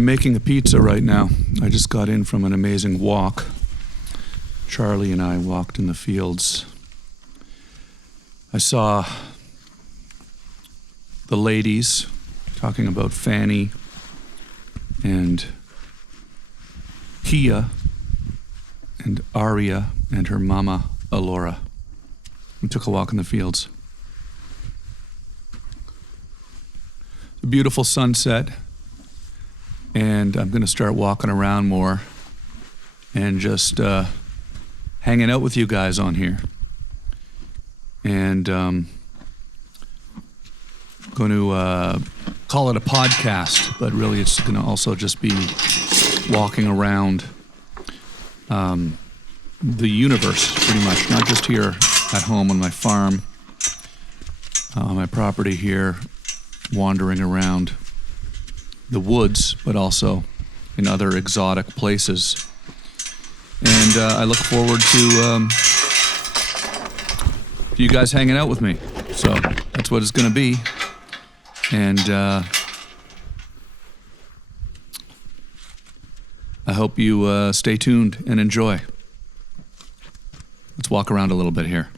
I'm making a pizza right now. I just got in from an amazing walk. Charlie and I walked in the fields. I saw the ladies talking about Fanny and Kia and Aria and her mama, Alora. We took a walk in the fields. A beautiful sunset, and I'm going to start walking around more and just hanging out with you guys on here. And going to call it a podcast, but really it's going to also just be walking around the universe, pretty much, not just here at home on my farm, on my property here, wandering around the woods, but also in other exotic places. And I look forward to you guys hanging out with me. So that's what it's going to be. And I hope you stay tuned and enjoy. Let's walk around a little bit here.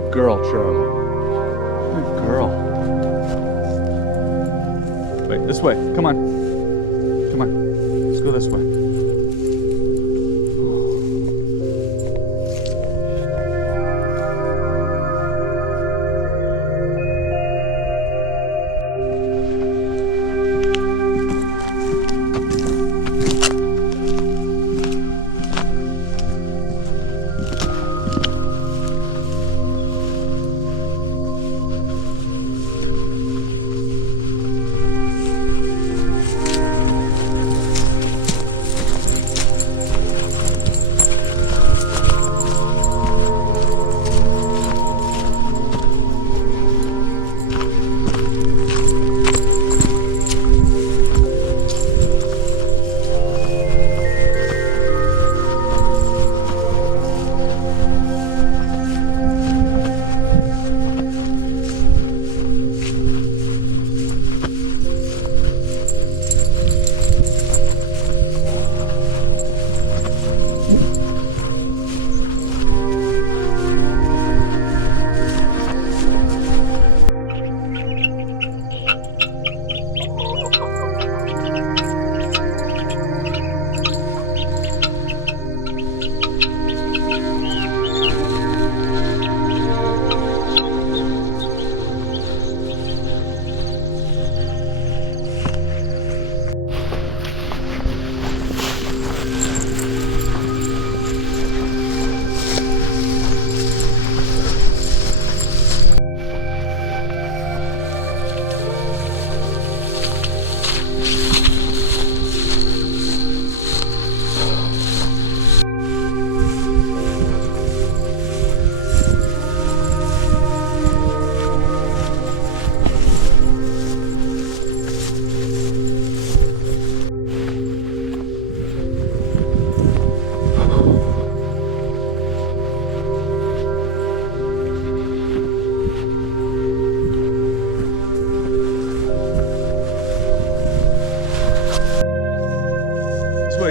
Good girl, Charlie. Good girl. Wait, this way. Come on. Come on. Let's go this way.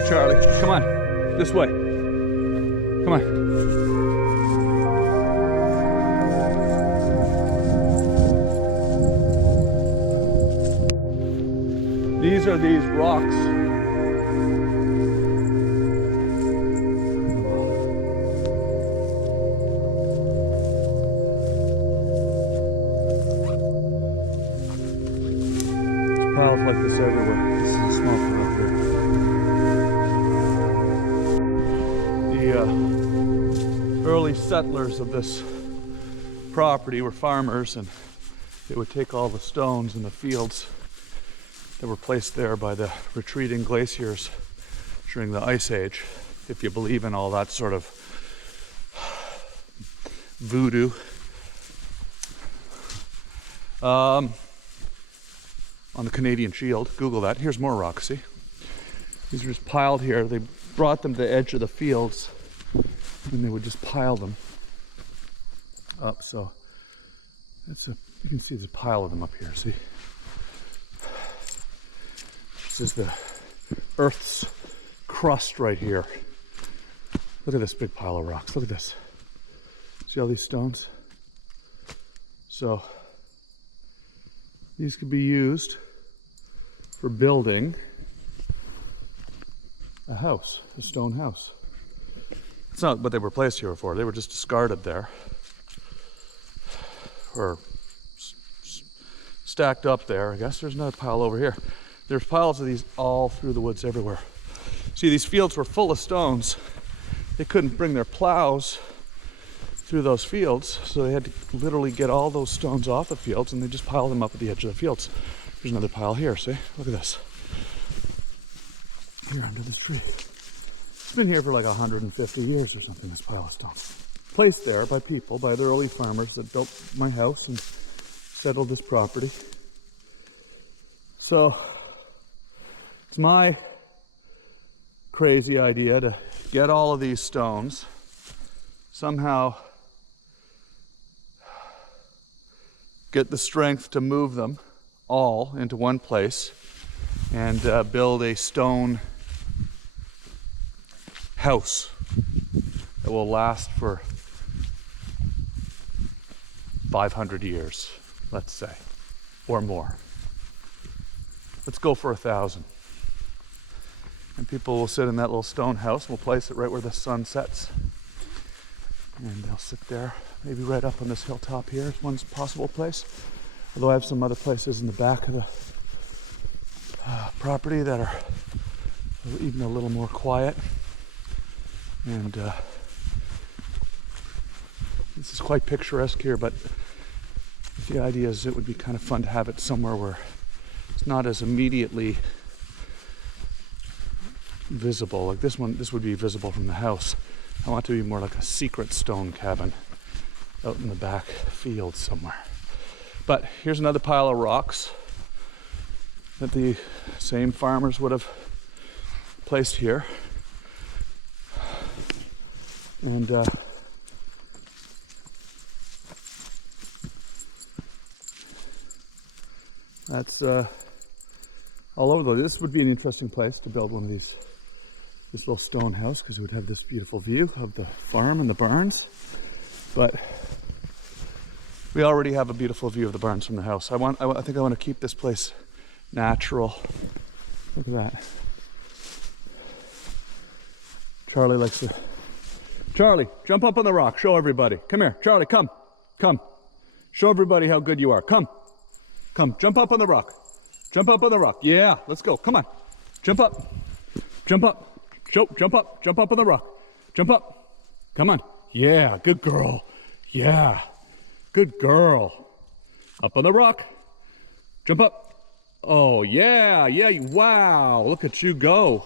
Charlie, come on, this way. Come on. These are these rocks. There's piles like this everywhere. This is a small pile here. The early settlers of this property were farmers, and they would take all the stones in the fields that were placed there by the retreating glaciers during the Ice Age, if you believe in all that sort of voodoo. On the Canadian Shield, Google that. Here's more rocks, see? These are just piled here. They brought them to the edge of the fields, and they would just pile them up. So you can see there's a pile of them up here, see? This is the Earth's crust right here. Look at this big pile of rocks. Look at this. See all these stones? So these could be used for building a house, a stone house. It's not what they were placed here for. They were just discarded there, or stacked up there. I guess there's another pile over here. There's piles of these all through the woods everywhere. See, these fields were full of stones. They couldn't bring their plows through those fields, so they had to literally get all those stones off the fields, and they just piled them up at the edge of the fields. There's another pile here, see? Look at this. Here under this tree. It's been here for like 150 years or something, this pile of stones. Placed there by people, by the early farmers that built my house and settled this property. So, it's my crazy idea to get all of these stones, somehow get the strength to move them all into one place, and build a stone house that will last for 500 years, let's say, or more. Let's go for 1,000. And people will sit in that little stone house. We'll place it right where the sun sets. And they'll sit there, maybe right up on this hilltop here is one possible place. Although I have some other places in the back of the property that are even a little more quiet. And this is quite picturesque here, but the idea is it would be kind of fun to have it somewhere where it's not as immediately visible. Like this one, this would be visible from the house. I want it to be more like a secret stone cabin out in the back field somewhere. But here's another pile of rocks that the same farmers would have placed here. And that's all over. This would be an interesting place to build one of these, this little stone house, because it would have this beautiful view of the farm and the barns. But we already have a beautiful view of the barns from the house. I think I want to keep this place natural. Look at that. Charlie likes to. Charlie, jump up on the rock. Show everybody. Come here, Charlie. Come, come. Show everybody how good you are. Come, come. Jump up on the rock. Jump up on the rock. Yeah, let's go. Come on. Jump up. Jump up. Jump up. Jump up on the rock. Jump up. Come on. Yeah, good girl. Yeah, good girl. Up on the rock. Jump up. Oh, yeah, yeah. Wow, look at you go.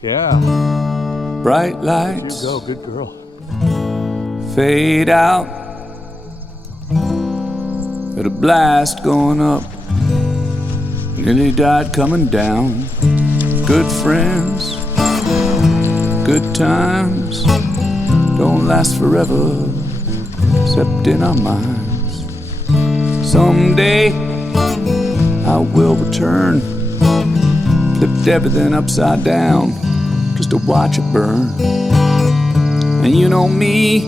Yeah. Bright lights. You go, good girl. Fade out. Got a blast going up. Nearly died coming down. Good friends. Good times. Don't last forever, except in our minds. Someday I will return. Flipped everything upside down just to watch it burn. And you know me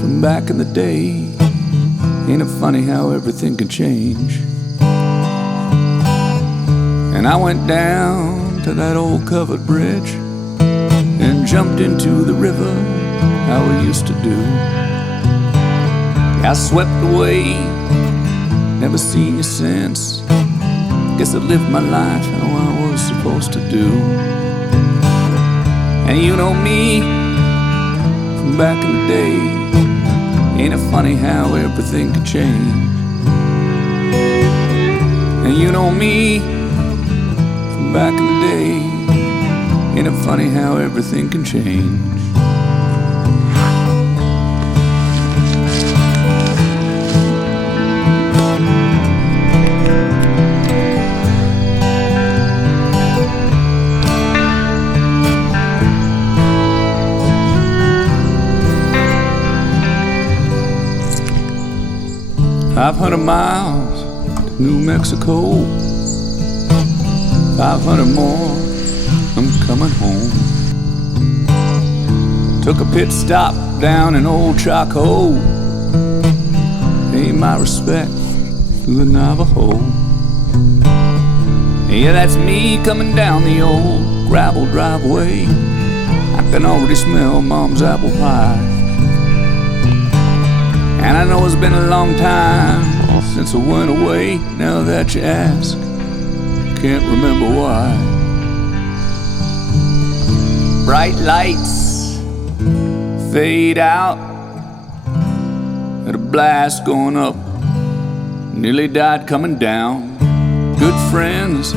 from back in the day. Ain't it funny how everything can change? And I went down to that old covered bridge and jumped into the river how we used to do. I swept away, never seen you since. Guess I lived my life how I was supposed to do. And you know me from back in the day. Ain't it funny how everything can change? And you know me from back in the day. Ain't it funny how everything can change? 500 miles to New Mexico. 500 more, I'm coming home. Took a pit stop down in Old Chaco. Pay my respect to the Navajo. Yeah, that's me coming down the old gravel driveway. I can already smell Mom's apple pie. And I know it's been a long time since I went away. Now that you ask, can't remember why. Bright lights fade out, and a blast going up. Nearly died coming down. Good friends,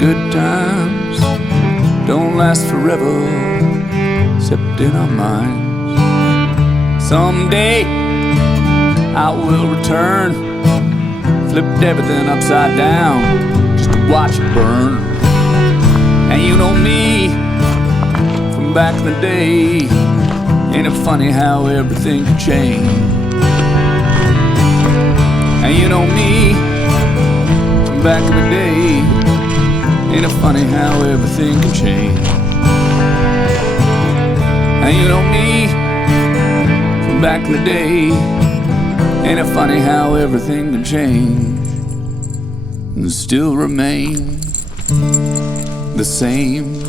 good times, don't last forever, except in our minds. Someday I will return. Flipped everything upside down just to watch it burn. And you know me from back in the day. Ain't it funny how everything can change? And you know me from back in the day. Ain't it funny how everything can change? And you know me back in the day, Ain't it funny how everything can change and still remain the same?